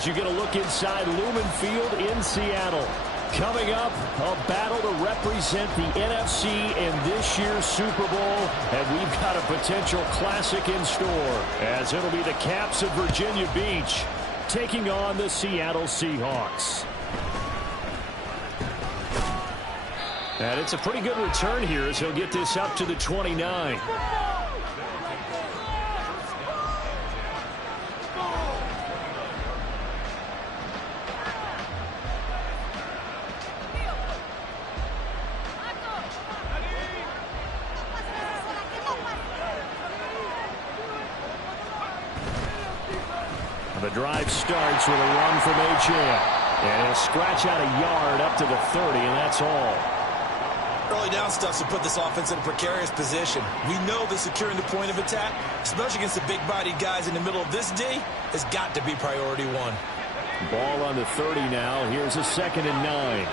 as you get a look inside Lumen Field in Seattle. Coming up, a battle to represent the NFC in this year's Super Bowl, and we've got a potential classic in store, as it'll be the Caps of Virginia Beach taking on the Seattle Seahawks. And it's a pretty good return here as he'll get this up to the 29. The drive starts with a run from Achane. And he'll scratch out a yard up to the 30, and that's all. Early down stuff to put this offense in a precarious position. We know that securing the point of attack, especially against the big-bodied guys in the middle of this D, has got to be priority one. Ball on the 30 now. Here's a 2nd and 9.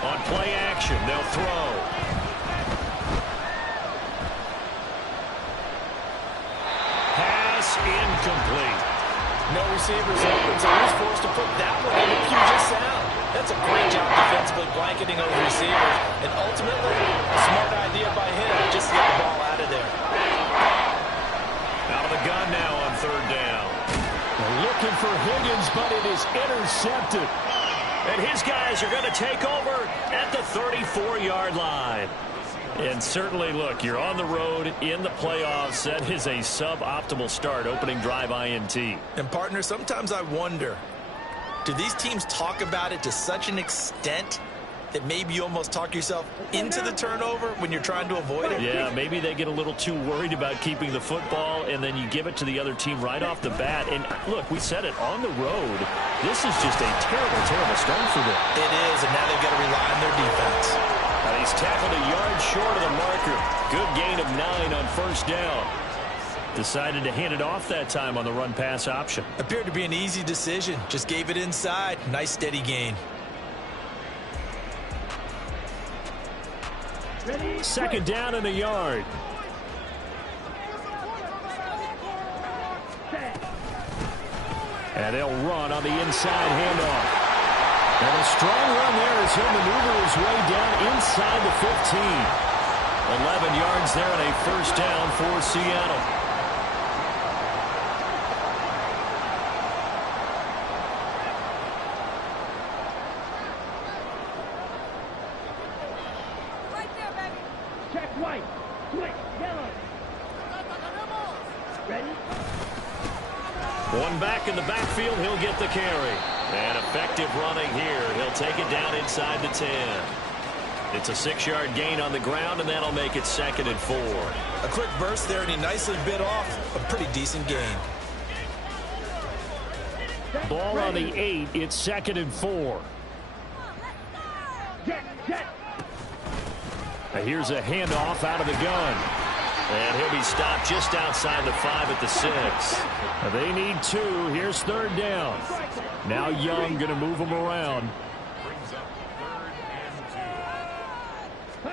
On play action, they'll throw. Pass incomplete. No receivers open, so he's forced to put that one in the Puget Sound. That's a great job defensively blanketing those receivers. And ultimately, a smart idea by him just to get the ball out of there. Out of the gun now on 3rd down. They're looking for Higgins, but it is intercepted. And his guys are going to take over at the 34-yard line. And certainly, look, you're on the road in the playoffs. That is a suboptimal start, opening drive INT. And, partner, sometimes I wonder, do these teams talk about it to such an extent that maybe you almost talk yourself into the turnover when you're trying to avoid it? Yeah, maybe they get a little too worried about keeping the football, and then you give it to the other team right off the bat. And, look, we said it, on the road, this is just a terrible, terrible start for them. It is, and now they've got to rely on their defense. He's tackled a yard short of the marker. Good gain of 9 on 1st down. Decided to hand it off that time on the run-pass option. Appeared to be an easy decision. Just gave it inside. Nice, steady gain. 2nd down and a yard. And they'll run on the inside handoff. And a strong run there as he'll maneuver his way down inside the 15. 11 yards there and a 1st down for Seattle. Right there, baby. Check white. Switch. Yellow. Ready? One back in the backfield, he'll get the carry. And effective running here. He'll take it down inside the 10. It's a 6-yard gain on the ground, and that'll make it 2nd and 4. A quick burst there, and he nicely bit off a pretty decent gain. Ball on the 8. It's 2nd and 4. Now here's a handoff out of the gun. And he'll be stopped just outside the 5 at the 6. They need 2. Here's 3rd down. Now Young going to move him around. From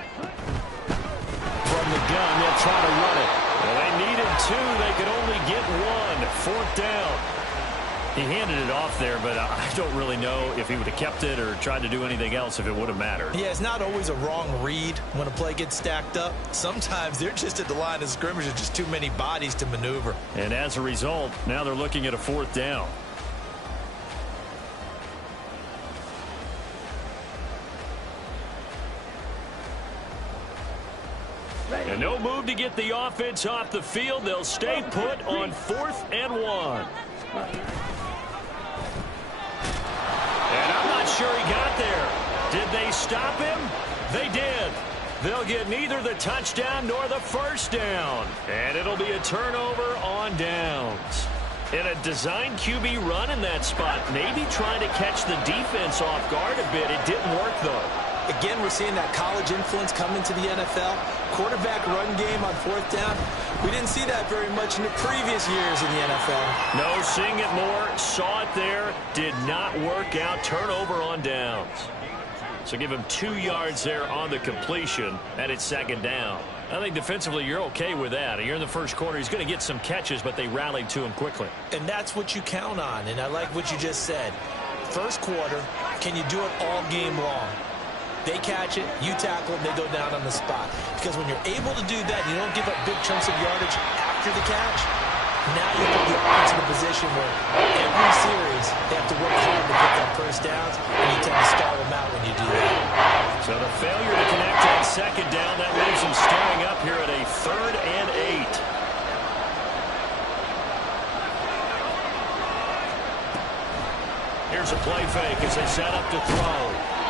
the gun, they'll try to run it. Well, they needed 2. They could only get 1. 4th down. He handed it off there, but I don't really know if he would have kept it or tried to do anything else if it would have mattered. Yeah, it's not always a wrong read when a play gets stacked up. Sometimes they're just at the line of scrimmage. There's just too many bodies to maneuver. And as a result, now they're looking at a 4th down. And no move to get the offense off the field. They'll stay put on 4th and 1. And I'm not sure he got there. Did they stop him? They did. They'll get neither the touchdown nor the 1st down. And it'll be a turnover on downs. In a design QB run in that spot, maybe trying to catch the defense off guard a bit. It didn't work, though. Again, we're seeing that college influence come into the NFL. Quarterback run game on 4th down. We didn't see that very much in the previous years in the NFL. No, seeing it more. Saw it there. Did not work out. Turnover on downs. So give him 2 yards there on the completion, and it's 2nd down. I think defensively you're okay with that. You're in the first quarter. He's going to get some catches, but they rallied to him quickly. And that's what you count on, and I like what you just said. First quarter, can you do it all game long? They catch it, you tackle them, they go down on the spot. Because when you're able to do that, you don't give up big chunks of yardage after the catch, now you put the offense in a position where every series they have to work hard to get that first downs, and you tend to stall them out when you do that. So the failure to connect on 2nd down, that leaves them staring up here at a 3rd and 8. Here's a play fake as they set up to throw.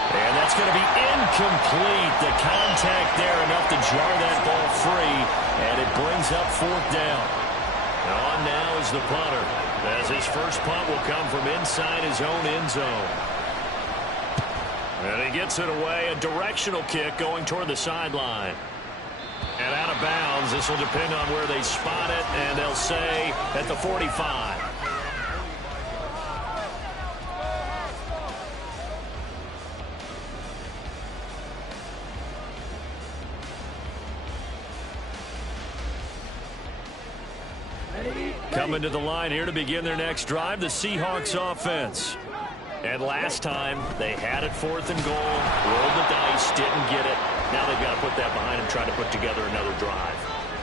And that's going to be incomplete. The contact there enough to jar that ball free. And it brings up 4th down. On now is the punter, as his first punt will come from inside his own end zone. And he gets it away. A directional kick going toward the sideline. And out of bounds. This will depend on where they spot it. And they'll say at the 45. Coming to the line here to begin their next drive, the Seahawks offense. And last time, they had it 4th and goal, rolled the dice, didn't get it. Now they've got to put that behind them, try to put together another drive.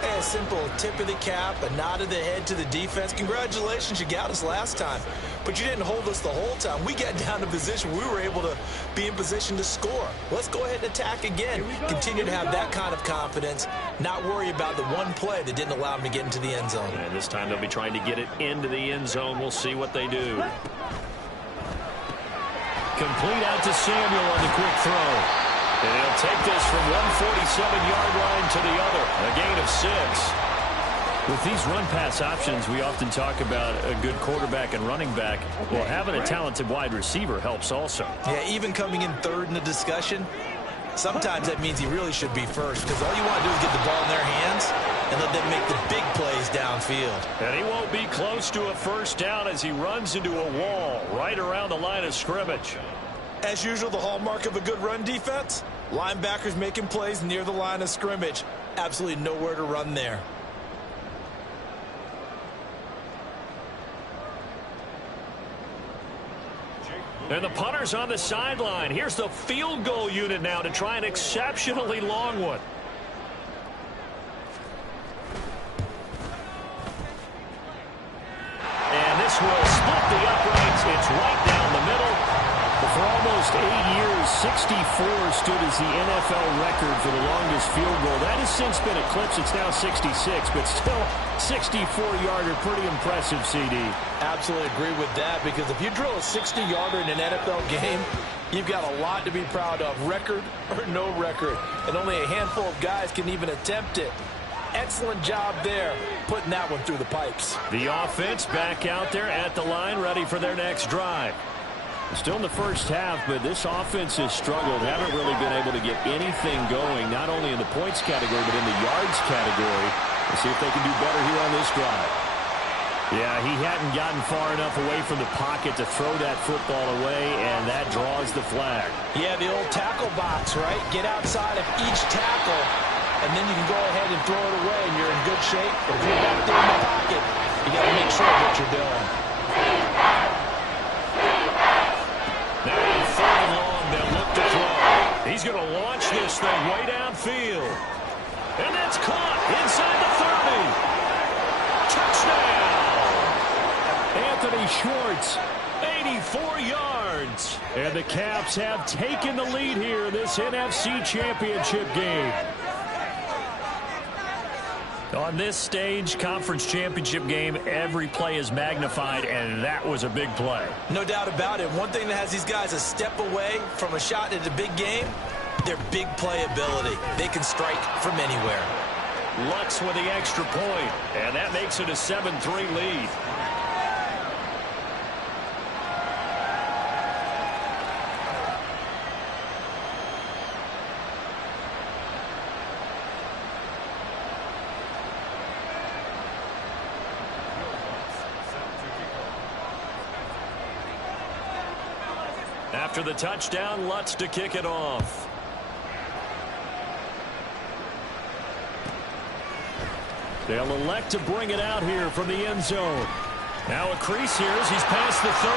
A simple tip of the cap, a nod of the head to the defense. Congratulations, you got us last time. But you didn't hold us the whole time. We got down to position. We were able to be in position to score. Let's go ahead and attack again. Continue to have that kind of confidence. Not worry about the one play that didn't allow them to get into the end zone. And this time they'll be trying to get it into the end zone. We'll see what they do. Complete out to Samuel on the quick throw. And he'll take this from 147-yard line to the other. A gain of 6. With these run-pass options, we often talk about a good quarterback and running back. Well, having a talented wide receiver helps also. Yeah, even coming in 3rd in the discussion, sometimes that means he really should be first, because all you want to do is get the ball in their hands and let them make the big plays downfield. And he won't be close to a first down as he runs into a wall right around the line of scrimmage. As usual, the hallmark of a good run defense, linebackers making plays near the line of scrimmage. Absolutely nowhere to run there. And the punter's on the sideline. Here's the field goal unit now to try an exceptionally long one. And this will split the uprights. It's right down the middle. But for almost 8 years, 64 stood as the NFL record for the longest field goal. That has since been eclipsed. It's now 66, but still 64-yarder. Pretty impressive, CD. Absolutely agree with that, because if you drill a 60-yarder in an NFL game, you've got a lot to be proud of, record or no record. And only a handful of guys can even attempt it. Excellent job there, putting that one through the pipes. The offense back out there at the line, ready for their next drive. Still in the first half, but this offense has struggled. Haven't really been able to get anything going, not only in the points category, but in the yards category. Let's see if they can do better here on this drive. Yeah, he hadn't gotten far enough away from the pocket to throw that football away, and that draws the flag. Yeah, the old tackle box, right? Get outside of each tackle, and then you can go ahead and throw it away, and you're in good shape. But if you're back there in the pocket, you got to make sure of what you're doing. Now on 3rd and long, they'll look to throw. He's going to launch this thing way downfield. And that's caught inside the 30. Touchdown! Anthony Schwartz, 84 yards. And the Caps have taken the lead here in this NFC Championship game. On this stage, conference championship game, every play is magnified, and that was a big play. No doubt about it. One thing that has these guys a step away from a shot at a big game, their big play ability. They can strike from anywhere. Lutz with the extra point, and that makes it a 7-3 lead. After the touchdown, Lutz to kick it off. They'll elect to bring it out here from the end zone. Now a crease here as he's past the 30.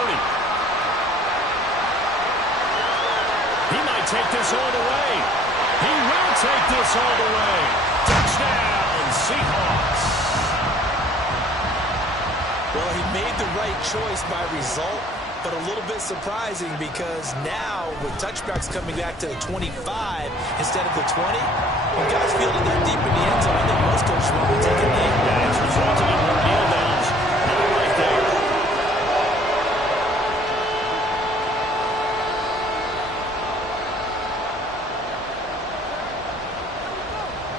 He might take this all the way. He will take this all the way. Touchdown, Seahawks. Well, he made the right choice by result, but a little bit surprising because now with touchbacks coming back to the 25 instead of the 20, when guys fielded that deep in the end zone, I think most coaches want to take a knee. That has resulted in more kneel downs. Not right there.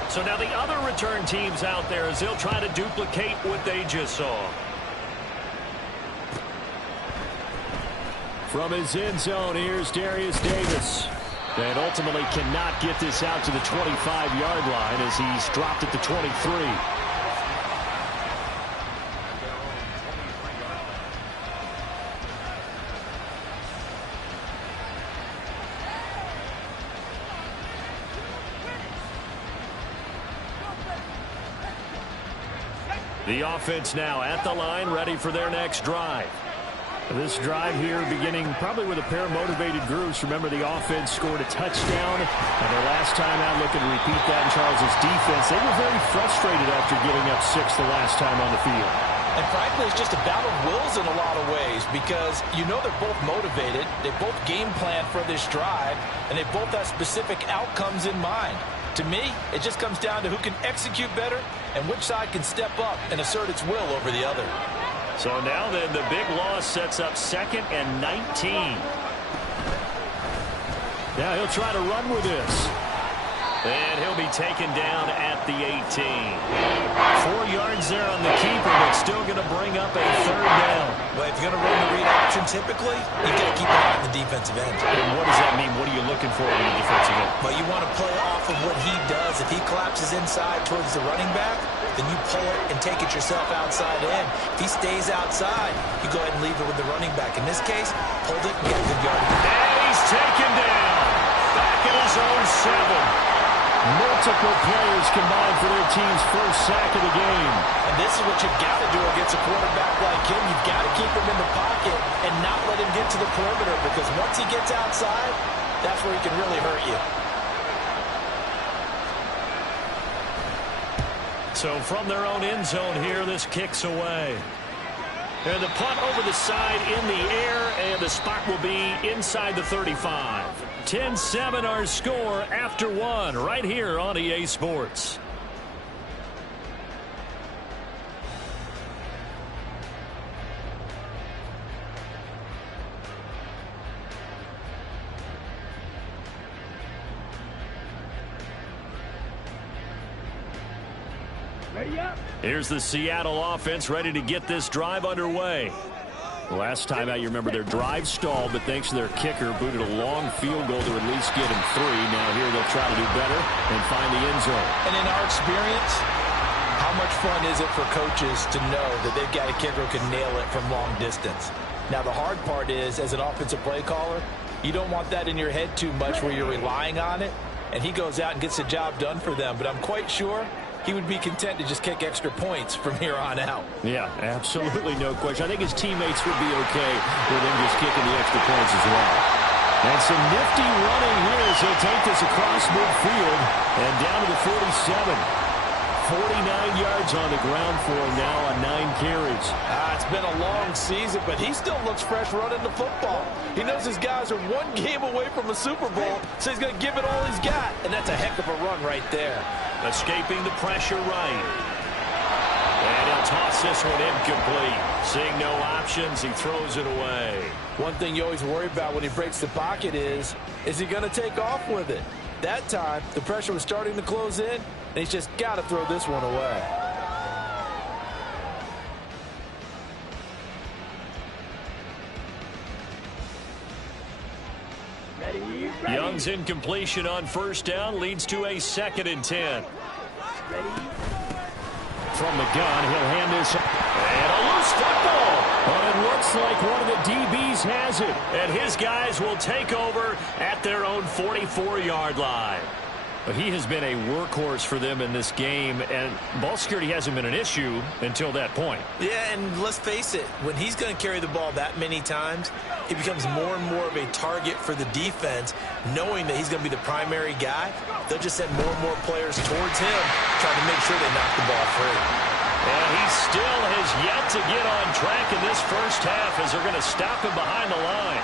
So now the other return teams out there as they'll try to duplicate what they just saw. From his end zone, here's Darius Davis. And ultimately cannot get this out to the 25-yard line as he's dropped at the 23. The offense now at the line, ready for their next drive. This drive here beginning probably with a pair of motivated groups. Remember, the offense scored a touchdown, and their last time out looking to repeat that in Charles' defense. They were very frustrated after giving up 6 the last time on the field. And frankly, it's just a battle of wills in a lot of ways because you know they're both motivated, they both game plan for this drive, and they both have specific outcomes in mind. To me, it just comes down to who can execute better and which side can step up and assert its will over the other. So now then the big loss sets up 2nd and 19. Now he'll try to run with this. And he'll be taken down at the 18. 4 yards there on the keeper, but still going to bring up a 3rd down. Well, if you're going to run the read option typically, you've got to keep an eye on the defensive end. And what does that mean? What are you looking for in the defensive end? Well, you want to play off of what he does. If he collapses inside towards the running back, then you pull it and take it yourself outside in. If he stays outside, you go ahead and leave it with the running back. In this case, hold it and get a good yardage. And he's taken down. Back at his own 7. Multiple players combined for their team's first sack of the game. And this is what you've got to do against a quarterback like him. You've got to keep him in the pocket and not let him get to the perimeter because once he gets outside, that's where he can really hurt you. So from their own end zone here, this kicks away. And the punt over the side in the air, and the spot will be inside the 35. 10-7 our score after 1 right here on EA Sports. Here's the Seattle offense ready to get this drive underway. Last time out, you remember their drive stalled, but thanks to their kicker, booted a long field goal to at least get him 3. Now here they'll try to do better and find the end zone. And in our experience, how much fun is it for coaches to know that they've got a kicker who can nail it from long distance? Now the hard part is, as an offensive play caller, you don't want that in your head too much where you're relying on it, and he goes out and gets the job done for them. But I'm quite sure he would be content to just kick extra points from here on out. Yeah, absolutely no question. I think his teammates would be okay with him just kicking the extra points as well. And some nifty running here as he'll take this across midfield and down to the 47. 49 yards on the ground for him now on 9 carries. It's been a long season, but he still looks fresh running the football. He knows his guys are 1 game away from a Super Bowl, so he's going to give it all he's got. And that's a heck of a run right there. Escaping the pressure right. And he'll toss this one incomplete. Seeing no options, he throws it away. One thing you always worry about when he breaks the pocket is he going to take off with it? That time, the pressure was starting to close in, and he's just got to throw this one away. Young's incompletion on first down leads to a 2nd and 10. From the gun, he'll hand this, and a loose football. But it Looks like one of the DBs has it, and his guys will take over at their own 44-yard line. He has been a workhorse for them in this game, and ball security hasn't been an issue until that point. Yeah, and let's face it, when he's going to carry the ball that many times, he becomes more and more of a target for the defense, knowing that he's going to be the primary guy. They'll just send more and more players towards him, trying to make sure they knock the ball free. And he still has yet to get on track in this first half as they're going to stop him behind the line.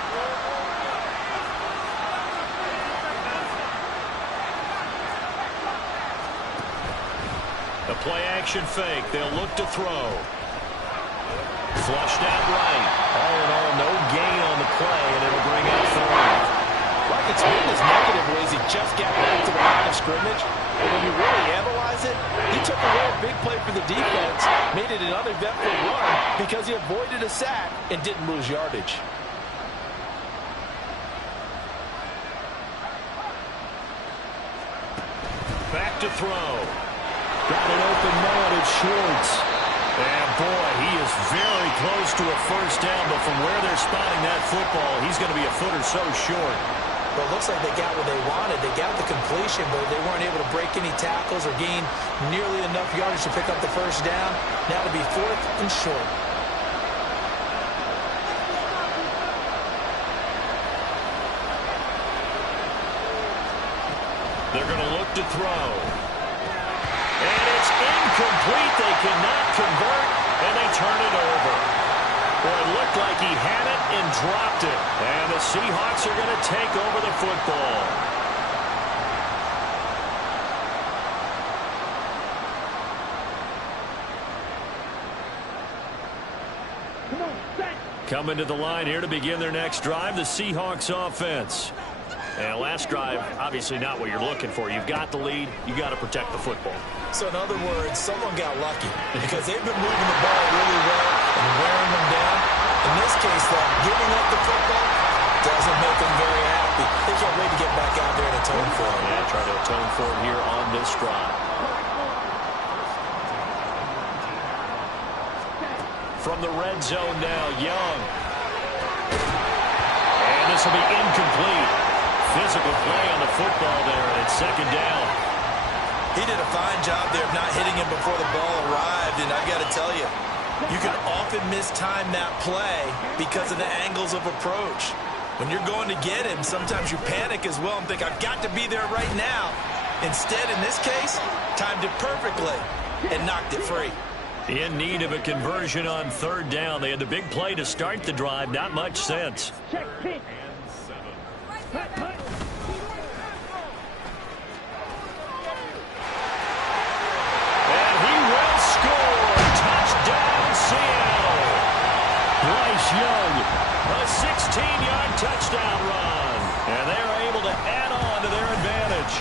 The play-action fake. They'll look to throw. Flushed out right. All in all, no gain on the play, and it'll bring up third. Like it's been his negative ways, he just got back to the line of scrimmage. But when you really analyze it, he took away a big play for the defense, made it an uneventful run because he avoided a sack and didn't lose yardage. Back to throw. Got an open man at Schwartz. And boy, he is very close to a first down, but from where they're spotting that football, he's going to be a foot or so short. Well, it looks like they got what they wanted. They got the completion, but they weren't able to break any tackles or gain nearly enough yardage to pick up the first down. Now it'll be 4th and short. They're going to look to throw. And it's incomplete. They cannot convert, and they turn it over. Well, it looked like he had it and dropped it. And the Seahawks are going to take over the football. Come on, set. Coming to the line here to begin their next drive, the Seahawks offense. And last drive, obviously not what you're looking for. You've got the lead. You got to protect the football. So in other words, someone got lucky because they've been moving the ball really well and wearing them down. In this case, though, giving up the football doesn't make them very happy. They can't wait to get back out there and atone for it. Yeah, try to atone for it here on this drive. From the red zone now, Young. And this will be incomplete. Physical play on the football there, and it's second down. He did a fine job there of not hitting him before the ball arrived, and I've got to tell you, you can often mistime that play because of the angles of approach. When you're going to get him, sometimes you panic as well and think, I've got to be there right now. Instead, in this case, timed it perfectly and knocked it free. In need of a conversion on third down. They had the big play to start the drive. Not much sense. Check, kick. Hut, hut. And he will score. Touchdown, Seattle. Bryce Young, a 16-yard touchdown run. And they're able to add on to their advantage.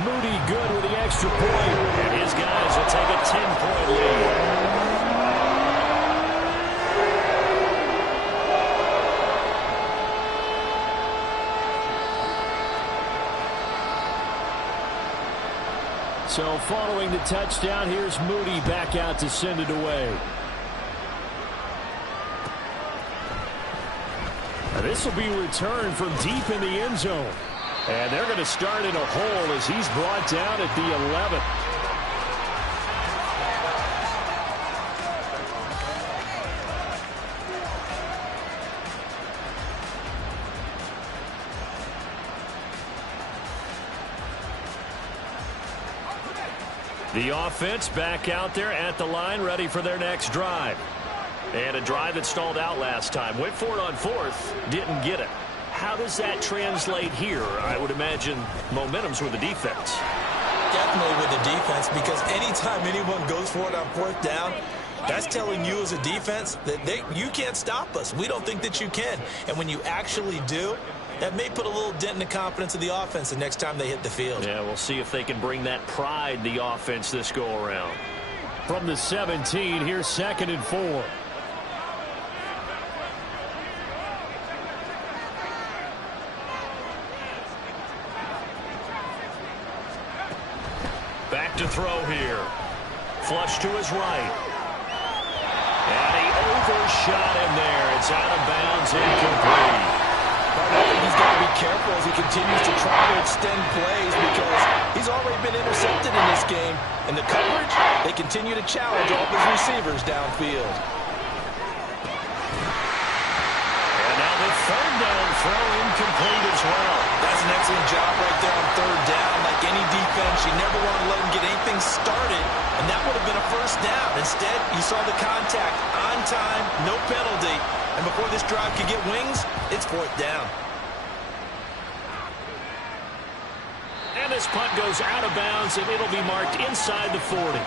Moody good with the extra point. And his guys will take a 10-point lead. So following the touchdown, here's Moody back out to send it away. Now this will be returned from deep in the end zone. And they're going to start in a hole as he's brought down at the 11. The offense back out there at the line, ready for their next drive. And a drive that stalled out last time. Went for it on fourth, didn't get it. How does that translate here? I would imagine momentum's with the defense. Definitely with the defense, because anytime anyone goes for it on fourth down, that's telling you as a defense that you can't stop us. We don't think that you can. And when you actually do, that may put a little dent in the confidence of the offense the next time they hit the field. Yeah, we'll see if they can bring that pride, the offense, this go-around. From the 17, here's 2nd and 4. Back to throw here. Flush to his right. And he overshot him there. It's out of bounds, incomplete. I think he's got to be careful as he continues to try to extend plays because he's already been intercepted in this game. And the coverage, they continue to challenge all of his receivers downfield. And now the third down throw incomplete as well. That's an excellent job right there on third down. Like any defense, you never want to let him get anything started, and that would have been a first down. Instead, you saw the contact on time, no penalty. And before this drive could get wings, it's fourth down. And this punt goes out of bounds, and it'll be marked inside the 40.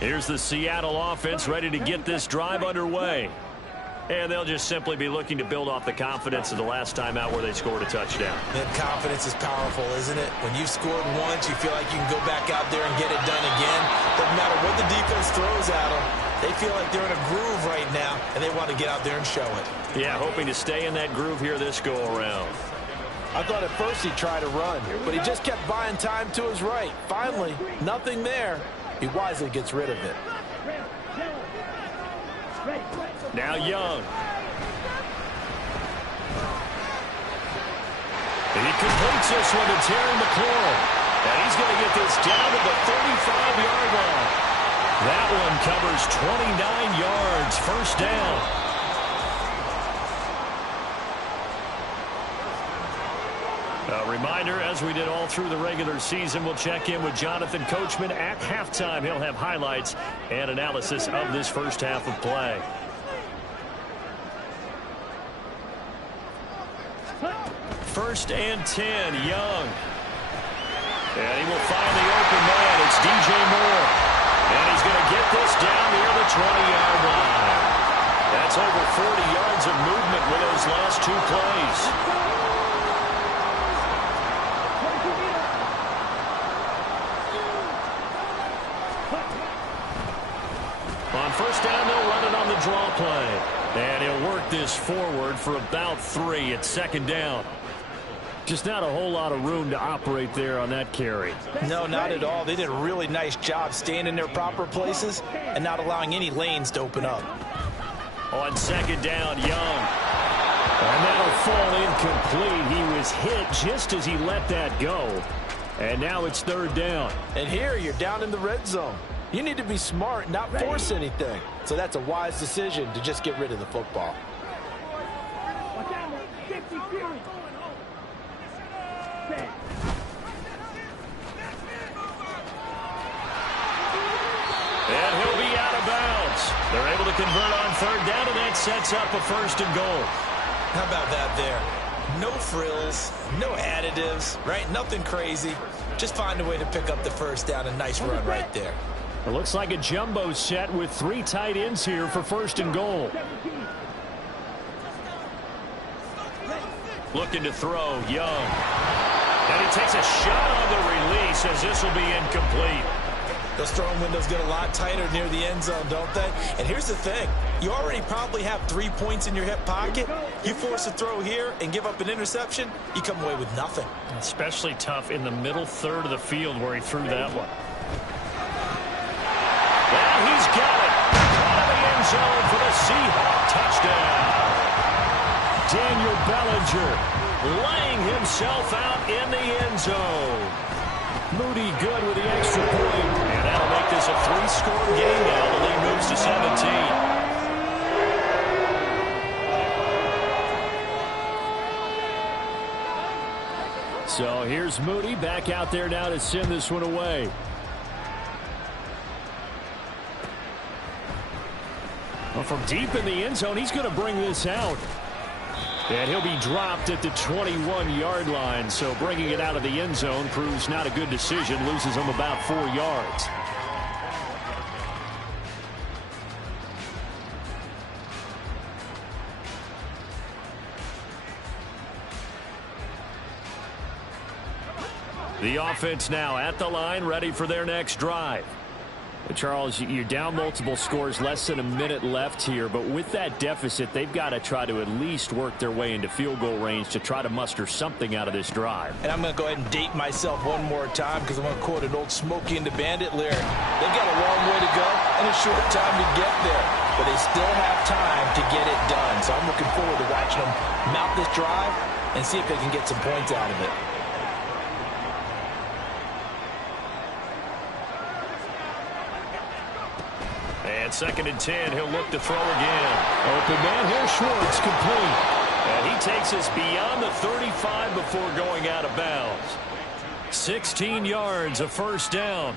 Here's the Seattle offense ready to get this drive underway. And they'll just simply be looking to build off the confidence of the last time out where they scored a touchdown. And confidence is powerful, isn't it? When you've scored once, you feel like you can go back out there and get it done again. Doesn't matter what the defense throws at them. They feel like they're in a groove right now, and they want to get out there and show it. Yeah, hoping to stay in that groove here this go-around. I thought at first he'd try to run, but he just kept buying time to his right. Finally, nothing there. He wisely gets rid of it. Now Young. He completes this one to Terry McLaurin. And he's going to get this down to the 35-yard line. That one covers 29 yards. First down. A reminder, as we did all through the regular season, we'll check in with Jonathan Coachman at halftime. He'll have highlights and analysis of this first half of play. First and 10, Young. And he will find the open man. It's DJ Moore. And he's going to get this down near the 20-yard line. That's over 40 yards of movement with those last two plays. On first down, they'll run it on the draw play. And he'll work this forward for about 3 at second down. Just not a whole lot of room to operate there on that carry. No, not at all. They did a really nice job staying in their proper places and not allowing any lanes to open up. On second down, Young. And that'll fall incomplete. He was hit just as he let that go. And now it's third down. And here you're down in the red zone. You need to be smart, not force anything. So that's a wise decision to just get rid of the football. And he'll be out of bounds. They're able to convert on third down, and that sets up a first and goal. How about that there? No frills, no additives, right? Nothing crazy. Just find a way to pick up the first down. A nice run right there. It looks like a jumbo set with 3 tight ends here for first and goal. Looking to throw, Young. And he takes a shot on the release as this will be incomplete. Those throwing windows get a lot tighter near the end zone, don't they? And here's the thing. You already probably have 3 points in your hip pocket. You force a throw here and give up an interception, you come away with nothing. Especially tough in the middle third of the field where he threw that one. Well, he's got it. Out of the end zone for the Seahawk touchdown. Daniel Bellinger laying himself out in the end zone. Moody good with the extra point. And that'll make this a 3-score game now. The lead moves to 17. So here's Moody back out there now to send this one away. Well, from deep in the end zone, he's going to bring this out. And he'll be dropped at the 21-yard line. So bringing it out of the end zone proves not a good decision. Loses him about 4 yards. The offense now at the line, ready for their next drive. Charles, you're down multiple scores, less than a minute left here, but with that deficit, they've got to try to at least work their way into field goal range to try to muster something out of this drive. And I'm going to go ahead and date myself one more time because I'm going to quote an old Smokey and the Bandit lyric. They've got a long way to go and a short time to get there, but they still have time to get it done. So I'm looking forward to watching them mount this drive and see if they can get some points out of it. And 2nd and 10, he'll look to throw again. Open man here, Schwartz, complete. And he takes us beyond the 35 before going out of bounds. 16 yards, a first down.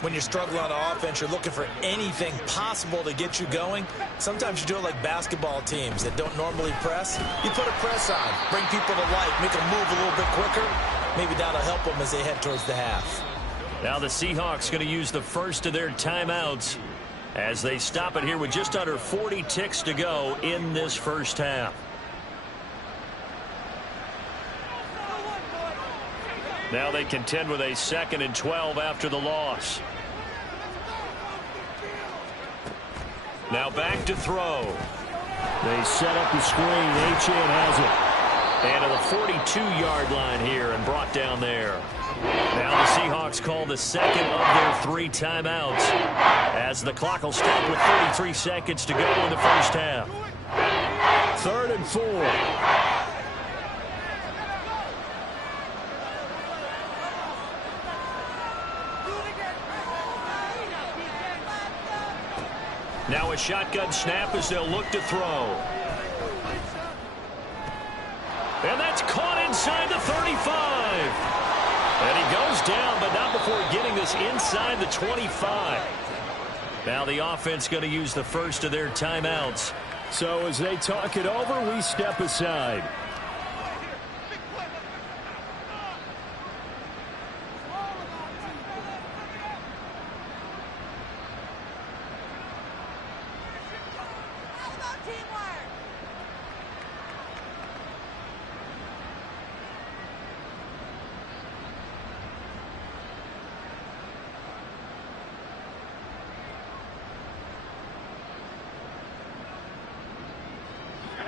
When you're struggling on offense, you're looking for anything possible to get you going. Sometimes you do it like basketball teams that don't normally press. You put a press on, bring people to life, make them move a little bit quicker. Maybe that'll help them as they head towards the half. Now the Seahawks going to use the first of their timeouts as they stop it here with just under 40 ticks to go in this first half. Now they contend with a 2nd and 12 after the loss. Now back to throw. They set up the screen. Achane has it. And to the 42-yard line here and brought down there. Now the Seahawks call the second of their 3 timeouts as the clock will stop with 33 seconds to go in the first half. 3rd and 4. Now a shotgun snap as they'll look to throw. And that's caught inside the 35. And he goes down, but not before getting this inside the 25. Now the offense going to use the first of their timeouts. So as they talk it over, we step aside.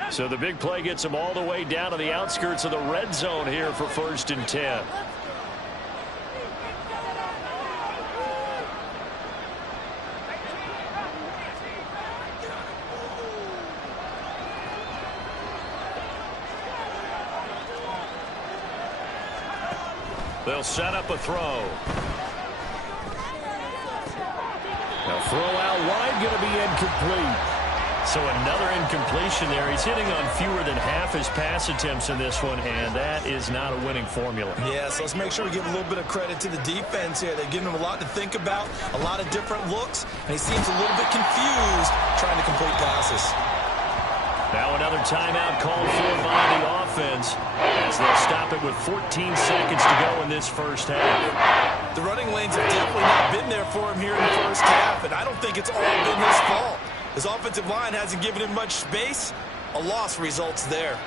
So the big play gets them all the way down to the outskirts of the red zone here for 1st and 10. They'll set up a throw. Now throw out wide, going to be incomplete. So another incompletion there. He's hitting on fewer than half his pass attempts in this one, and that is not a winning formula. Yeah, so let's make sure we give a little bit of credit to the defense here. They're giving him a lot to think about, a lot of different looks, and he seems a little bit confused trying to complete passes. Now another timeout called for by the offense as they'll stop it with 14 seconds to go in this first half. The running lanes have definitely not been there for him here in the first half, and I don't think it's all been his fault. His offensive line hasn't given him much space. A loss results there.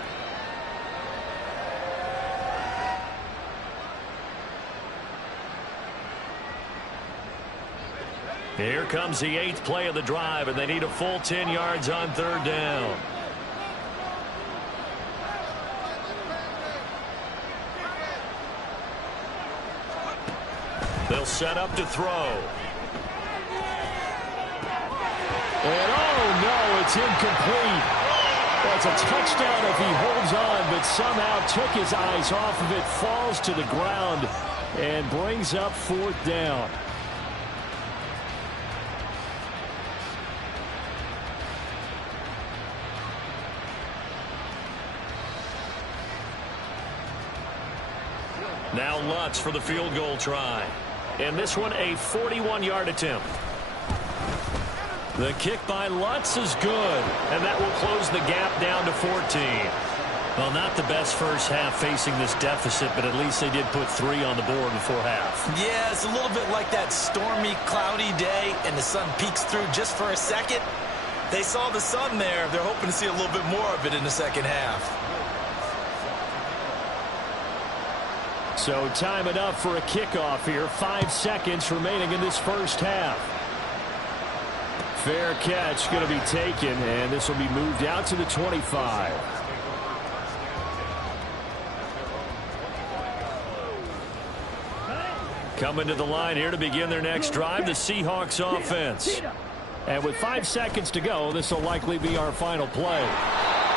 Here comes the 8th play of the drive, and they need a full 10 yards on 3rd down. They'll set up to throw. And oh no, it's incomplete. Well, it's a touchdown if he holds on, but somehow took his eyes off of it, falls to the ground, and brings up 4th down. Now Lutz for the field goal try. And this one a 41-yard attempt. The kick by Lutz is good, and that will close the gap down to 14. Well, not the best first half facing this deficit, but at least they did put 3 on the board before half. Yeah, it's a little bit like that stormy, cloudy day, and the sun peeks through just for a second. They saw the sun there. They're hoping to see a little bit more of it in the second half. So time enough for a kickoff here. 5 seconds remaining in this first half. Fair catch going to be taken, and this will be moved out to the 25. Coming to the line here to begin their next drive, the Seahawks offense. And with 5 seconds to go, this will likely be our final play.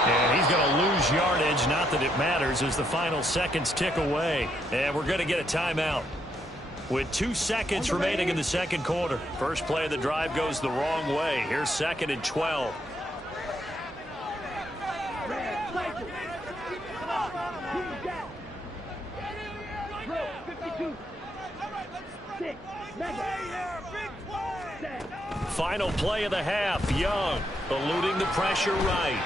And he's going to lose yardage, not that it matters, as the final seconds tick away. And we're going to get a timeout. With 2 seconds remaining in the second quarter. First play of the drive goes the wrong way. Here's 2nd and 12. Final play of the half. Young eluding the pressure right.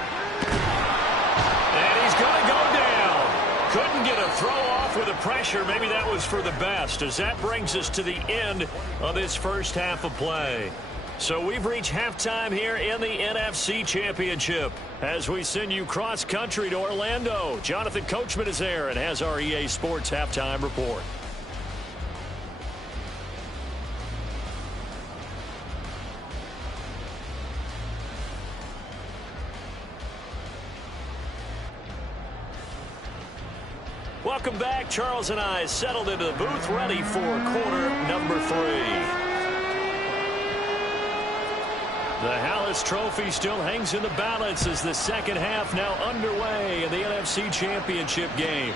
And he's going to go down. Couldn't get a throw off with the pressure. Maybe that was for the best, as that brings us to the end of this first half of play. So we've reached halftime here in the NFC Championship as we send you cross-country to Orlando. Jonathan Coachman is there and has our EA Sports halftime report. Welcome back. Charles and I settled into the booth, ready for quarter number 3. The Hallis Trophy still hangs in the balance as the second half now underway in the NFC Championship game.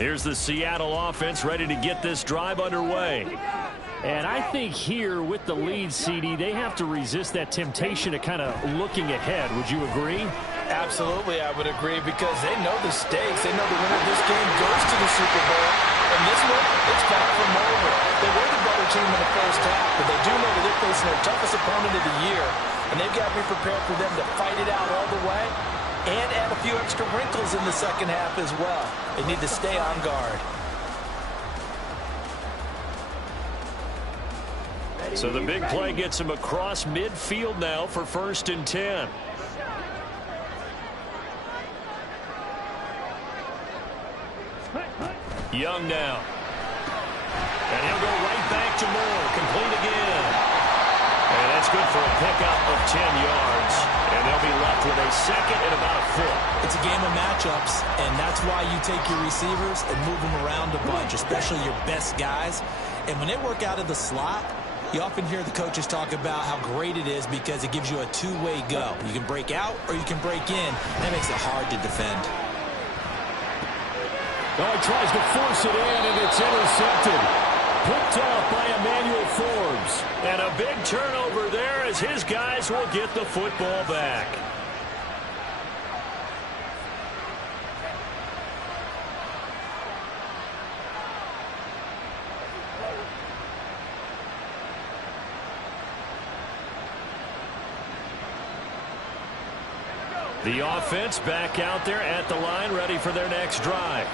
Here's the Seattle offense ready to get this drive underway. And I think here with the lead, CD, they have to resist that temptation of kind of looking ahead. Would you agree? Absolutely, I would agree, because they know the stakes. They know the winner of this game goes to the Super Bowl. And this one, it's far from over. They were the better team in the first half, but they do know that they're facing their toughest opponent of the year. And they've got to be prepared for them to fight it out all the way and add a few extra wrinkles in the second half as well. They need to stay on guard. So the big play gets him across midfield now for 1st and 10. Young now. And he'll go right back to Moore. Complete again. And that's good for a pickup of 10 yards. And they'll be left with a 2nd and about a foot. It's a game of matchups, and that's why you take your receivers and move them around a bunch, especially your best guys. And when they work out of the slot, you often hear the coaches talk about how great it is because it gives you a two-way go. You can break out or you can break in. That makes it hard to defend. Oh, he tries to force it in, and it's intercepted. Picked off by Emmanuel Forbes. And a big turnover there as his guys will get the football back. The offense back out there at the line, ready for their next drive.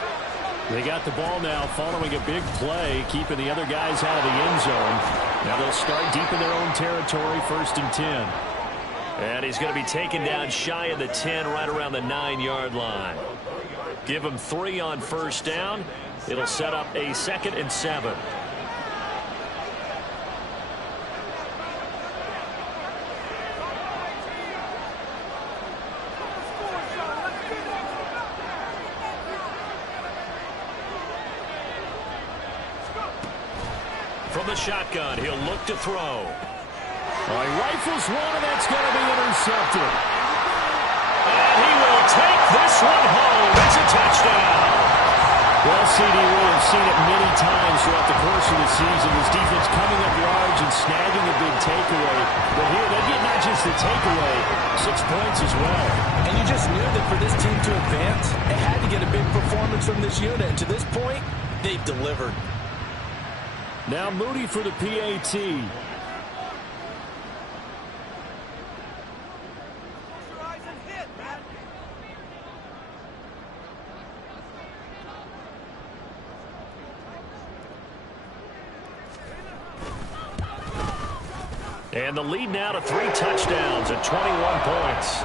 They got the ball now following a big play, keeping the other guys out of the end zone. Now they'll start deep in their own territory, 1st and 10. And he's going to be taken down shy of the 10, right around the 9-yard line. Give him 3 on 1st down. It'll set up a 2nd and 7. From the shotgun, he'll look to throw. Oh, he rifles one, and that's going to be intercepted. And he will take this one home. It's a touchdown. Well, CD, we have seen it many times throughout the course of the season. This defense coming up large and snagging a big takeaway. But here, they get not just the takeaway, 6 points as well. And you just knew that for this team to advance, it had to get a big performance from this unit. And to this point, they've delivered. Now Moody for the PAT. And the lead now to 3 touchdowns at 21 points.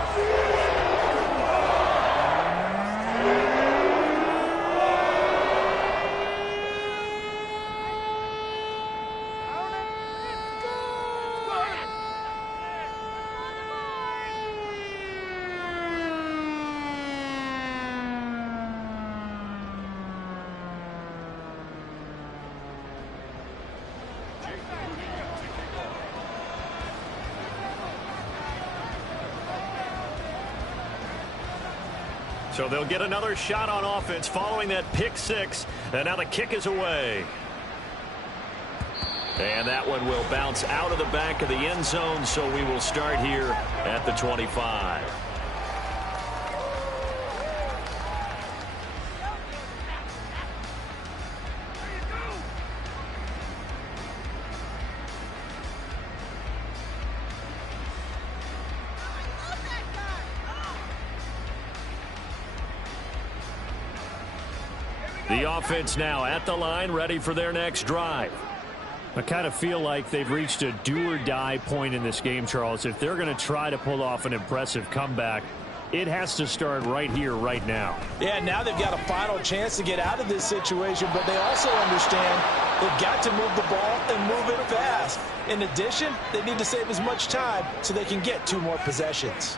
So they'll get another shot on offense following that pick 6. And now the kick is away. And that one will bounce out of the back of the end zone, so we will start here at the 25. The offense now at the line, ready for their next drive. I kind of feel like they've reached a do-or-die point in this game, Charles. If they're going to try to pull off an impressive comeback, it has to start right here, right now. Yeah, now they've got a final chance to get out of this situation, but they also understand they've got to move the ball and move it fast. In addition, they need to save as much time so they can get 2 more possessions.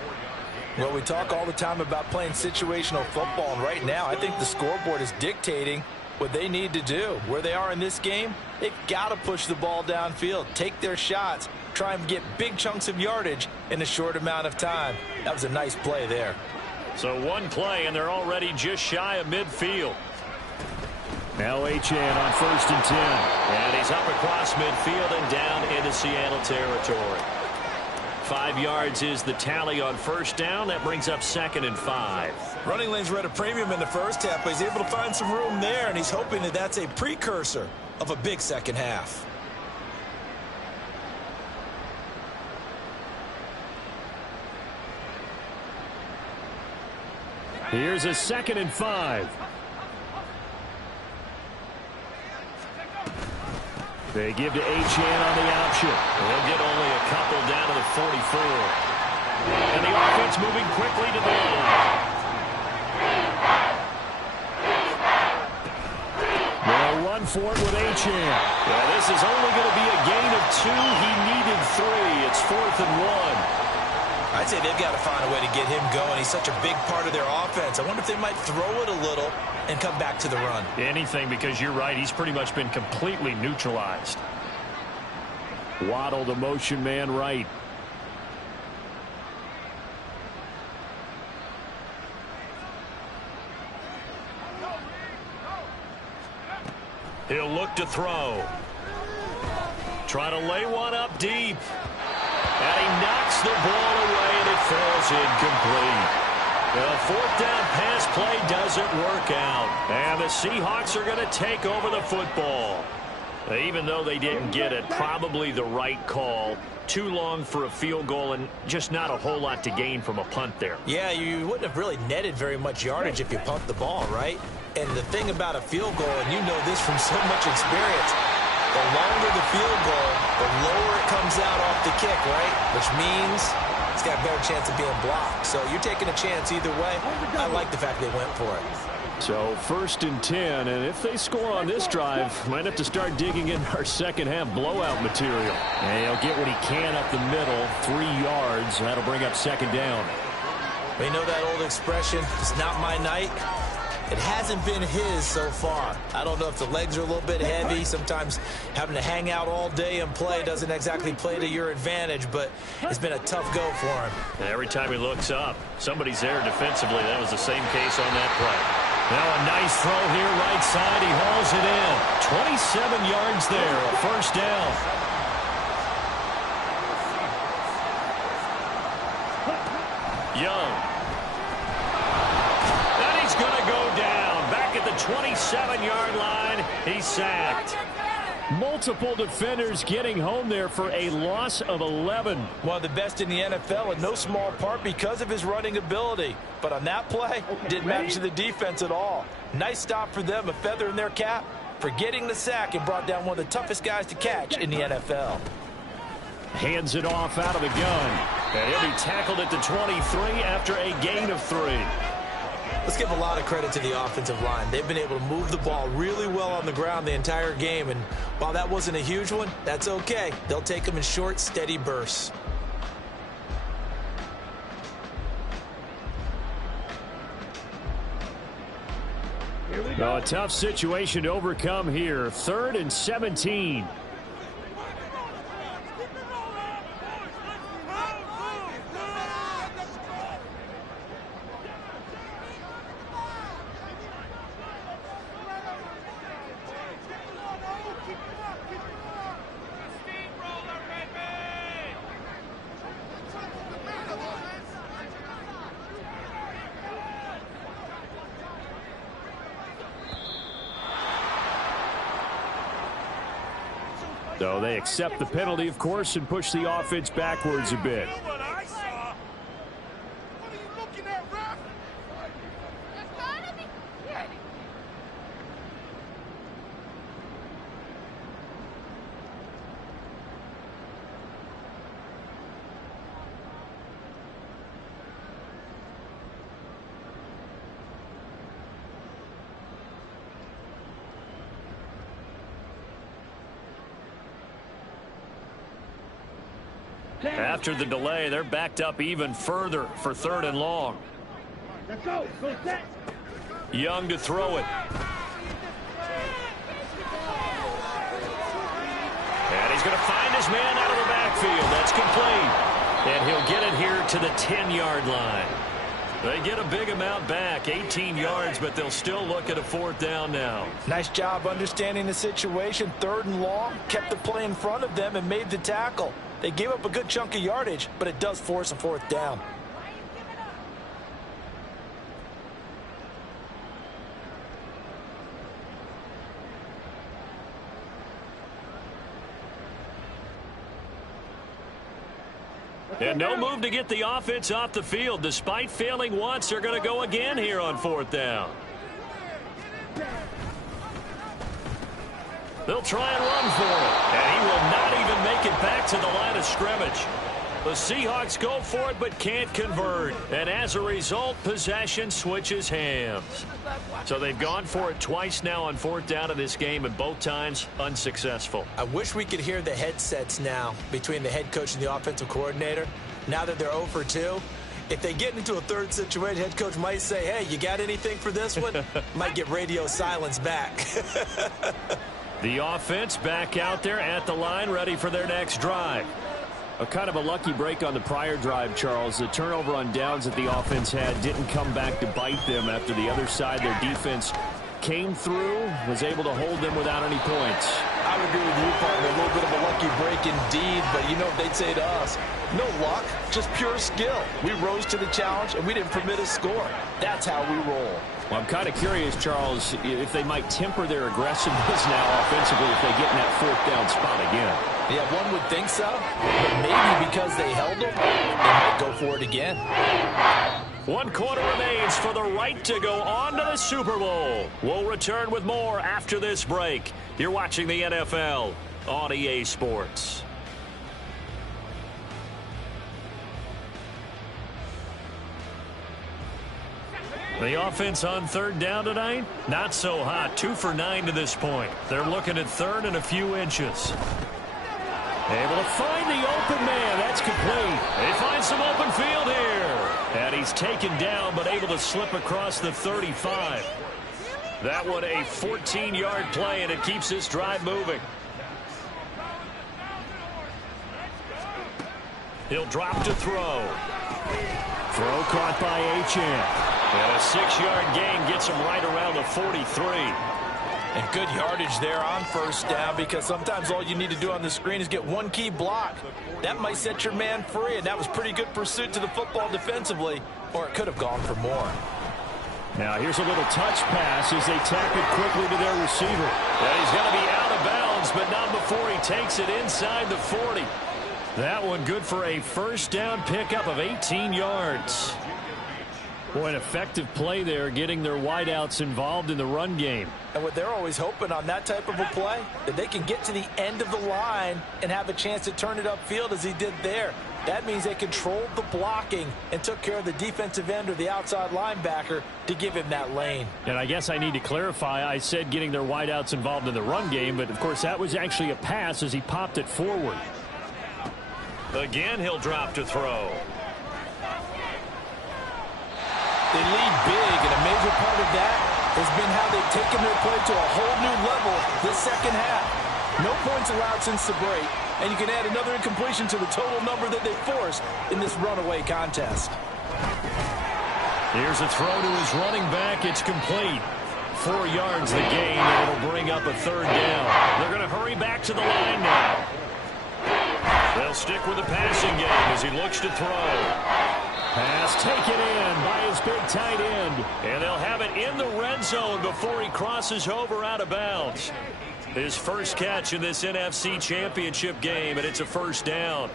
Well, we talk all the time about playing situational football, and right now I think the scoreboard is dictating what they need to do. Where they are in this game, they've got to push the ball downfield, take their shots, try and get big chunks of yardage in a short amount of time. That was a nice play there. So one play, and they're already just shy of midfield. Now Achane on 1st and 10. And he's up across midfield and down into Seattle territory. 5 yards is the tally on 1st down. That brings up 2nd and 5. Running lanes were at a premium in the first half, but he's able to find some room there, and he's hoping that that's a precursor of a big second half. Here's a 2nd and 5. They give to Achane on the option. They'll get only a couple down to the 44. And the offense moving quickly to the line. They'll run for it with Achane. Well, this is only going to be a gain of 2. He needed 3. It's 4th and 1. I'd say they've got to find a way to get him going. He's such a big part of their offense. I wonder if they might throw it a little and come back to the run. Anything, because you're right. He's pretty much been completely neutralized. Waddle, the motion man right. He'll look to throw. Try to lay one up deep. And he knocks the ball away, and it falls incomplete. The 4th down pass play doesn't work out. And the Seahawks are going to take over the football. Even though they didn't get it, probably the right call. Too long for a field goal and just not a whole lot to gain from a punt there. Yeah, you wouldn't have really netted very much yardage if you pumped the ball, right? And the thing about a field goal, and you know this from so much experience, the longer the field goal, the lower it comes out off the kick, right? Which means it's got a better chance of being blocked. So you're taking a chance either way. I like the fact they went for it. So 1st and 10, and if they score on this drive, might have to start digging in our second half blowout material. And he'll get what he can up the middle, 3 yards. That'll bring up 2nd down. We know that old expression, it's not my night. It hasn't been his so far. I don't know if the legs are a little bit heavy. Sometimes having to hang out all day and play doesn't exactly play to your advantage, but it's been a tough go for him. And every time he looks up, somebody's there defensively. That was the same case on that play. Now a nice throw here right side. He hauls it in. 27 yards there, a 1st down. Young. And he's going to go down. Back at the 27-yard line, he's sacked. Multiple defenders getting home there for a loss of 11. One of the best in the NFL, in no small part because of his running ability. But on that play, didn't matter to the defense at all. Nice stop for them, a feather in their cap for getting the sack and brought down one of the toughest guys to catch in the NFL. Hands it off out of the gun. And he'll be tackled at the 23 after a gain of 3. Let's give a lot of credit to the offensive line. They've been able to move the ball really well on the ground the entire game. And while that wasn't a huge one, that's okay. They'll take them in short, steady bursts. A tough situation to overcome here. 3rd and 17. So they accept the penalty, of course, and push the offense backwards a bit. After the delay, they're backed up even further for 3rd and long. Let's go. Go set. Young to throw it. And he's going to find his man out of the backfield. That's complete. And he'll get it here to the 10-yard line. They get a big amount back, 18 yards, but they'll still look at a 4th down now. Nice job understanding the situation. 3rd and long, kept the play in front of them and made the tackle. They gave up a good chunk of yardage, but it does force a 4th down. And no move to get the offense off the field. Despite failing once, they're going to go again here on 4th down. They'll try and run for it. And he will not even make it back to the line of scrimmage. The Seahawks go for it but can't convert. And as a result, possession switches hands. So they've gone for it twice now on 4th down in this game, and both times unsuccessful. I wish we could hear the headsets now between the head coach and the offensive coordinator. Now that they're 0 for 2, if they get into a 3rd situation, head coach might say, hey, you got anything for this one? Might get radio silence back. The offense back out there at the line, ready for their next drive. A kind of a lucky break on the prior drive, Charles. The turnover on downs that the offense had didn't come back to bite them after the other side. Their defense came through, was able to hold them without any points. I would agree with you, partner. A little bit of a lucky break indeed, but you know what they'd say to us? No luck, just pure skill. We rose to the challenge, and we didn't permit a score. That's how we roll. Well, I'm kind of curious, Charles, if they might temper their aggressiveness now offensively if they get in that 4th down spot again. Yeah, one would think so, but maybe because they held them, they might go for it again. 1 quarter remains for the right to go on to the Super Bowl. We'll return with more after this break. You're watching the NFL on EA Sports. The offense on 3rd down tonight, not so hot. 2 for 9 to this point. They're looking at 3rd and a few inches. Able to find the open man. That's complete. They find some open field here. And he's taken down, but able to slip across the 35. That one a 14-yard play, and it keeps this drive moving. He'll drop to throw. Throw caught by Achane. And a 6-yard gain gets him right around the 43. And good yardage there on 1st down, because sometimes all you need to do on the screen is get one key block. That might set your man free, and that was pretty good pursuit to the football defensively, or it could have gone for more. Now here's a little touch pass as they tap it quickly to their receiver. And he's going to be out of bounds, but not before he takes it inside the 40. That one good for a 1st down pickup of 18 yards. Boy, an effective play there, getting their wideouts involved in the run game. And what they're always hoping on that type of a play, that they can get to the end of the line and have a chance to turn it upfield as he did there. That means they controlled the blocking and took care of the defensive end or the outside linebacker to give him that lane. And I guess I need to clarify, I said getting their wideouts involved in the run game, but of course that was actually a pass as he popped it forward. Again, he'll drop to throw. They lead big, and a major part of that has been how they've taken their play to a whole new level this second half. No points allowed since the break, and you can add another incompletion to the total number that they forced in this runaway contest. Here's a throw to his running back. It's complete. 4 yards the gain, and it'll bring up a third down. They're going to hurry back to the line now. They'll stick with the passing game as he looks to throw. Pass taken in by his big tight end. And they'll have it in the red zone before he crosses over out of bounds. His first catch in this NFC Championship game, and it's a first down.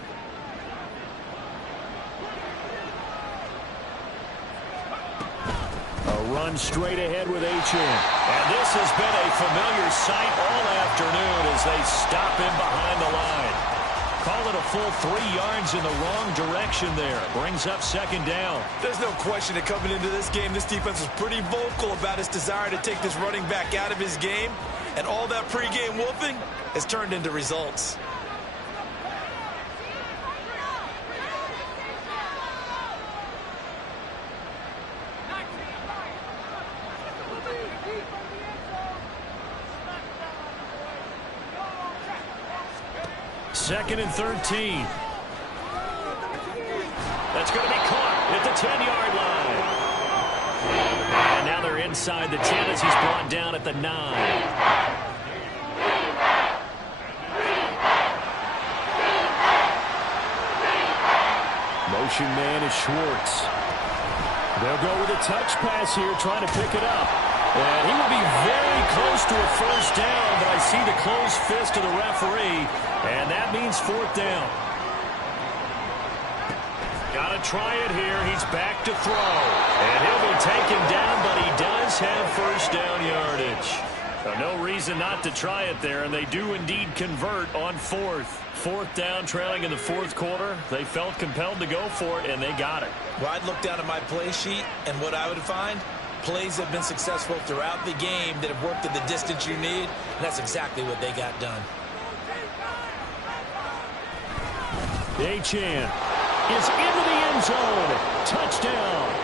A run straight ahead with Achane. And this has been a familiar sight all afternoon as they stop him behind the line. Call it a full 3 yards in the wrong direction there. Brings up second down. There's no question that coming into this game, this defense was pretty vocal about its desire to take this running back out of his game. And all that pregame whooping has turned into results. Second and 13. That's going to be caught at the 10-yard line. And now they're inside the 10 as he's brought down at the 9. Motion man is Schwartz. They'll go with a touch pass here, trying to pick it up. And he will be very close to a first down, but I see the closed fist of the referee, and that means fourth down. Got to try it here. He's back to throw. And he'll be taken down, but he does have first down yardage. No reason not to try it there, and they do indeed convert on fourth. Fourth down, trailing in the fourth quarter. They felt compelled to go for it, and they got it. Well, I'd look down at my play sheet, and what I would find, plays have been successful throughout the game that have worked at the distance you need, and that's exactly what they got done. Achane is into the end zone. Touchdown.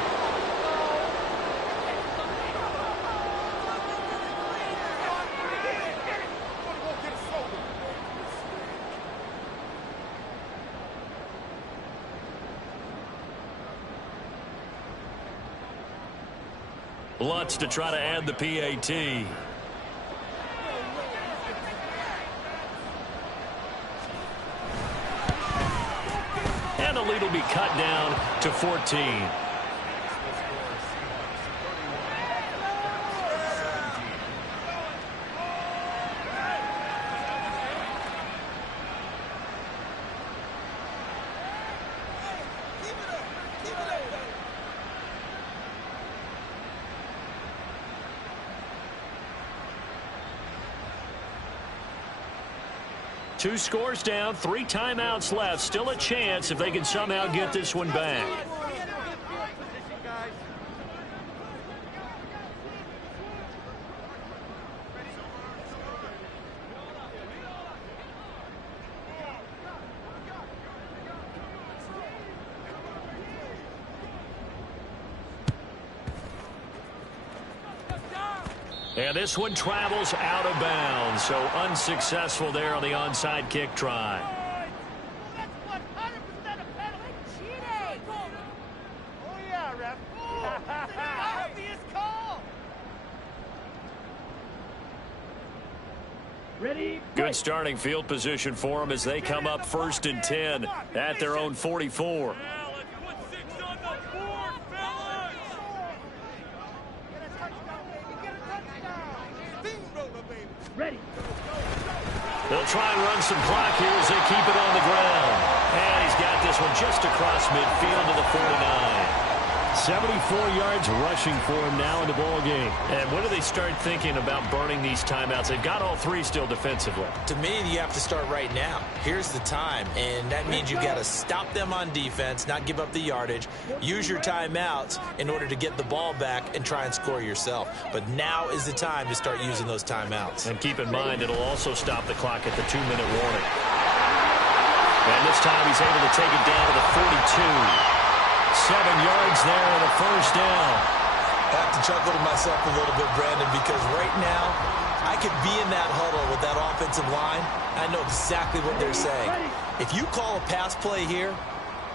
Lutz to try to add the PAT. And the lead will be cut down to 14. Two scores down, 3 timeouts left. Still a chance if they can somehow get this one back. And this one travels out of bounds, so unsuccessful there on the onside kick try. Good starting field position for them as they come up 1st and 10 at their own 44. They'll try and run some clock here as they keep it on the ground. And he's got this one just across midfield to the 49. 74 yards rushing for him now in the ball game. And when do they start thinking about burning these timeouts? They've got all three still defensively. To me, you have to start right now. Here's the time, and that means you've got to stop them on defense, not give up the yardage, use your timeouts in order to get the ball back and try and score yourself. But now is the time to start using those timeouts. And keep in mind, it'll also stop the clock at the 2-minute warning. And this time he's able to take it down to the 42. 7 yards there and a first down. I have to chuckle to myself a little bit, Brandon, because right now I could be in that huddle with that offensive line. I know exactly what they're saying. If you call a pass play here,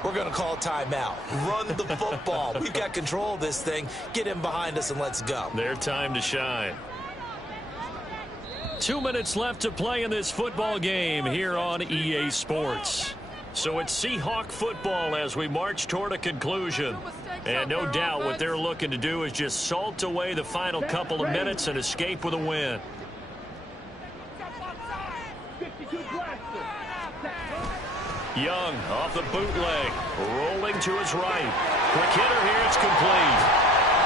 we're going to call timeout. Run the football. We've got control of this thing. Get him behind us and let's go. Their time to shine. 2 minutes left to play in this football game here on EA Sports. So it's Seahawk football as we march toward a conclusion. And no doubt what they're looking to do is just salt away the final couple of minutes and escape with a win. Young off the bootleg, rolling to his right. Quick hitter here, it's complete.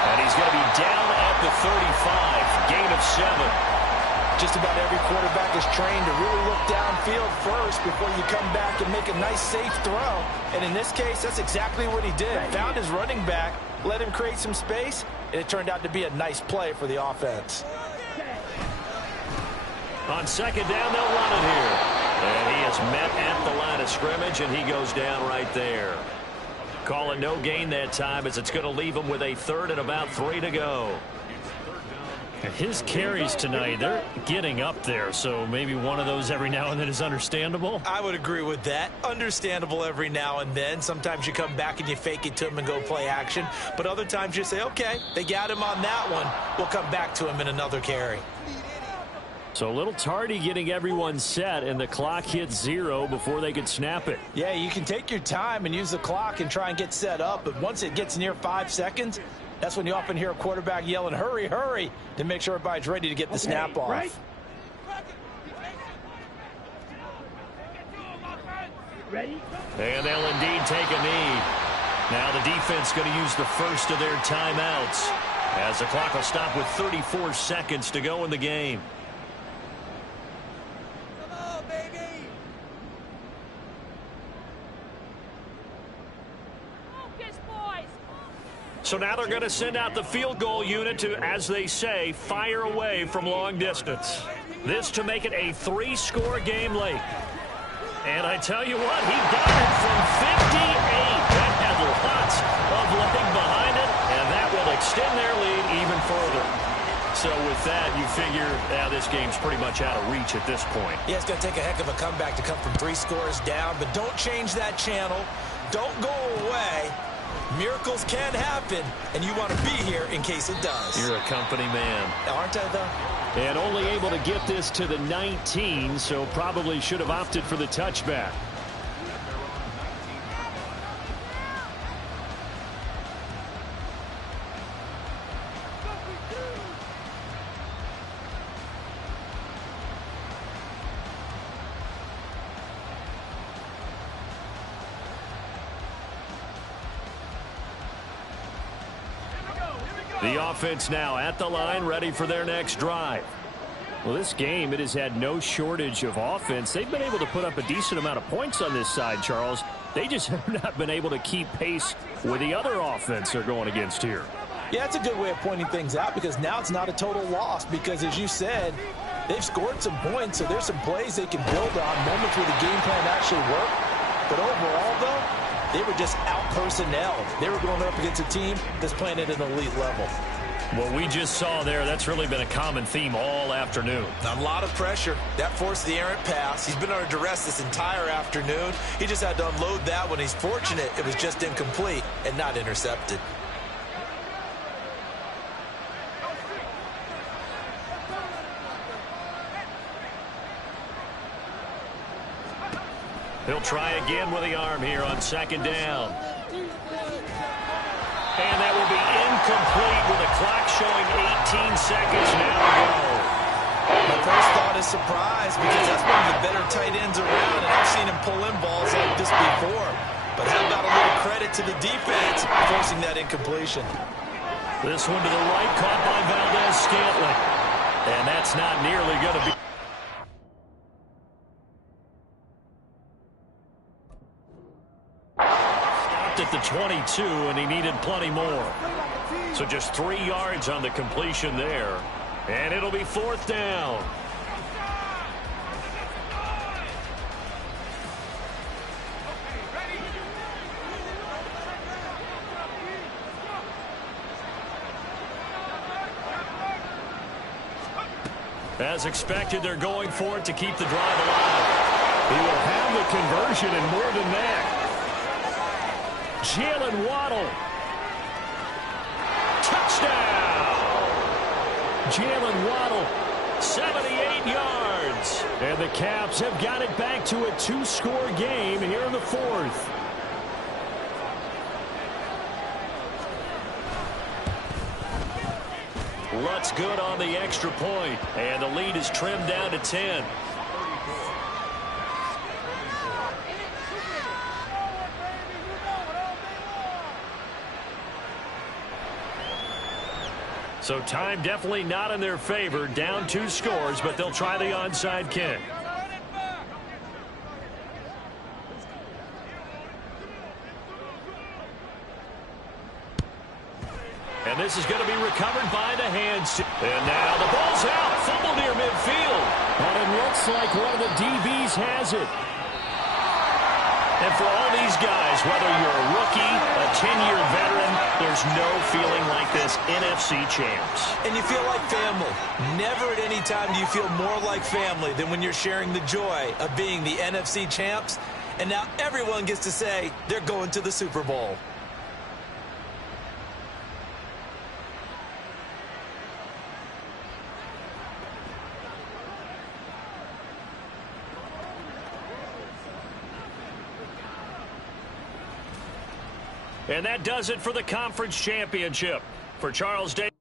And he's going to be down at the 35, gain of 7. Just about every quarterback is trained to really look downfield first before you come back and make a nice, safe throw. And in this case, that's exactly what he did. Found his running back, let him create some space, and it turned out to be a nice play for the offense. On second down, they'll run it here. And he is met at the line of scrimmage, and he goes down right there. Call it no gain that time as it's going to leave him with a third and about 3 to go. His carries tonight, they're getting up there, so maybe one of those every now and then is understandable. I would agree with that. Understandable every now and then. Sometimes you come back and you fake it to him and go play action. But other times you say, okay, they got him on that one. We'll come back to him in another carry. So a little tardy getting everyone set, and the clock hits 0 before they could snap it. Yeah, you can take your time and use the clock and try and get set up, but once it gets near 5 seconds, that's when you often hear a quarterback yelling, hurry, hurry, to make sure everybody's ready to get the snap off. Right. Ready? And they'll indeed take a knee. Now the defense going to use the first of their timeouts as the clock will stop with 34 seconds to go in the game. So now they're going to send out the field goal unit to, as they say, fire away from long distance. This to make it a 3-score game late. And I tell you what, he got it from 58. That had lots of leg behind it, and that will extend their lead even further. So with that, you figure this game's pretty much out of reach at this point. Yeah, it's going to take a heck of a comeback to come from 3 scores down, but don't change that channel. Don't go away. Miracles can happen, and you want to be here in case it does. You're a company man. Aren't I, though? And only able to get this to the 19, so probably should have opted for the touchback. The offense now at the line, ready for their next drive. Well, this game, it has had no shortage of offense. They've been able to put up a decent amount of points on this side, Charles. They just have not been able to keep pace with the other offense they're going against here. Yeah, that's a good way of pointing things out because now it's not a total loss because, as you said, they've scored some points, so there's some plays they can build on, moments where the game plan actually worked. But overall, though, they were just out-personnelled. They were going up against a team that's playing at an elite level. What we just saw there, that's really been a common theme all afternoon. A lot of pressure. That forced the errant pass. He's been under duress this entire afternoon. He just had to unload that one. He's fortunate it was just incomplete and not intercepted. He'll try again with the arm here on second down. And that will be incomplete with the clock showing 18 seconds now to go. My first thought is surprise because that's one of the better tight ends around, and I've seen him pull in balls like this before. But how about a little credit to the defense forcing that incompletion? This one to the right, caught by Valdez-Scantling. And that's not nearly going to be... Stopped at the 22, and he needed plenty more. So just 3 yards on the completion there. And it'll be 4th down. As expected, they're going for it to keep the drive alive. He will have the conversion and more than that. Jalen Waddle. Touchdown! Jalen Waddle, 78 yards. And the Caps have got it back to a 2-score game here in the 4th. Lutz good on the extra point, and the lead is trimmed down to 10. So time definitely not in their favor. Down 2 scores, but they'll try the onside kick. And this is going to be recovered by the hands. And now the ball's out. Fumble near midfield. And it looks like one of the DBs has it. And for all these guys, whether you're a rookie, a 10-year veteran, there's no feeling like this NFC champs. And you feel like family. Never at any time do you feel more like family than when you're sharing the joy of being the NFC champs. And now everyone gets to say they're going to the Super Bowl. And that does it for the conference championship. For Charles Davis.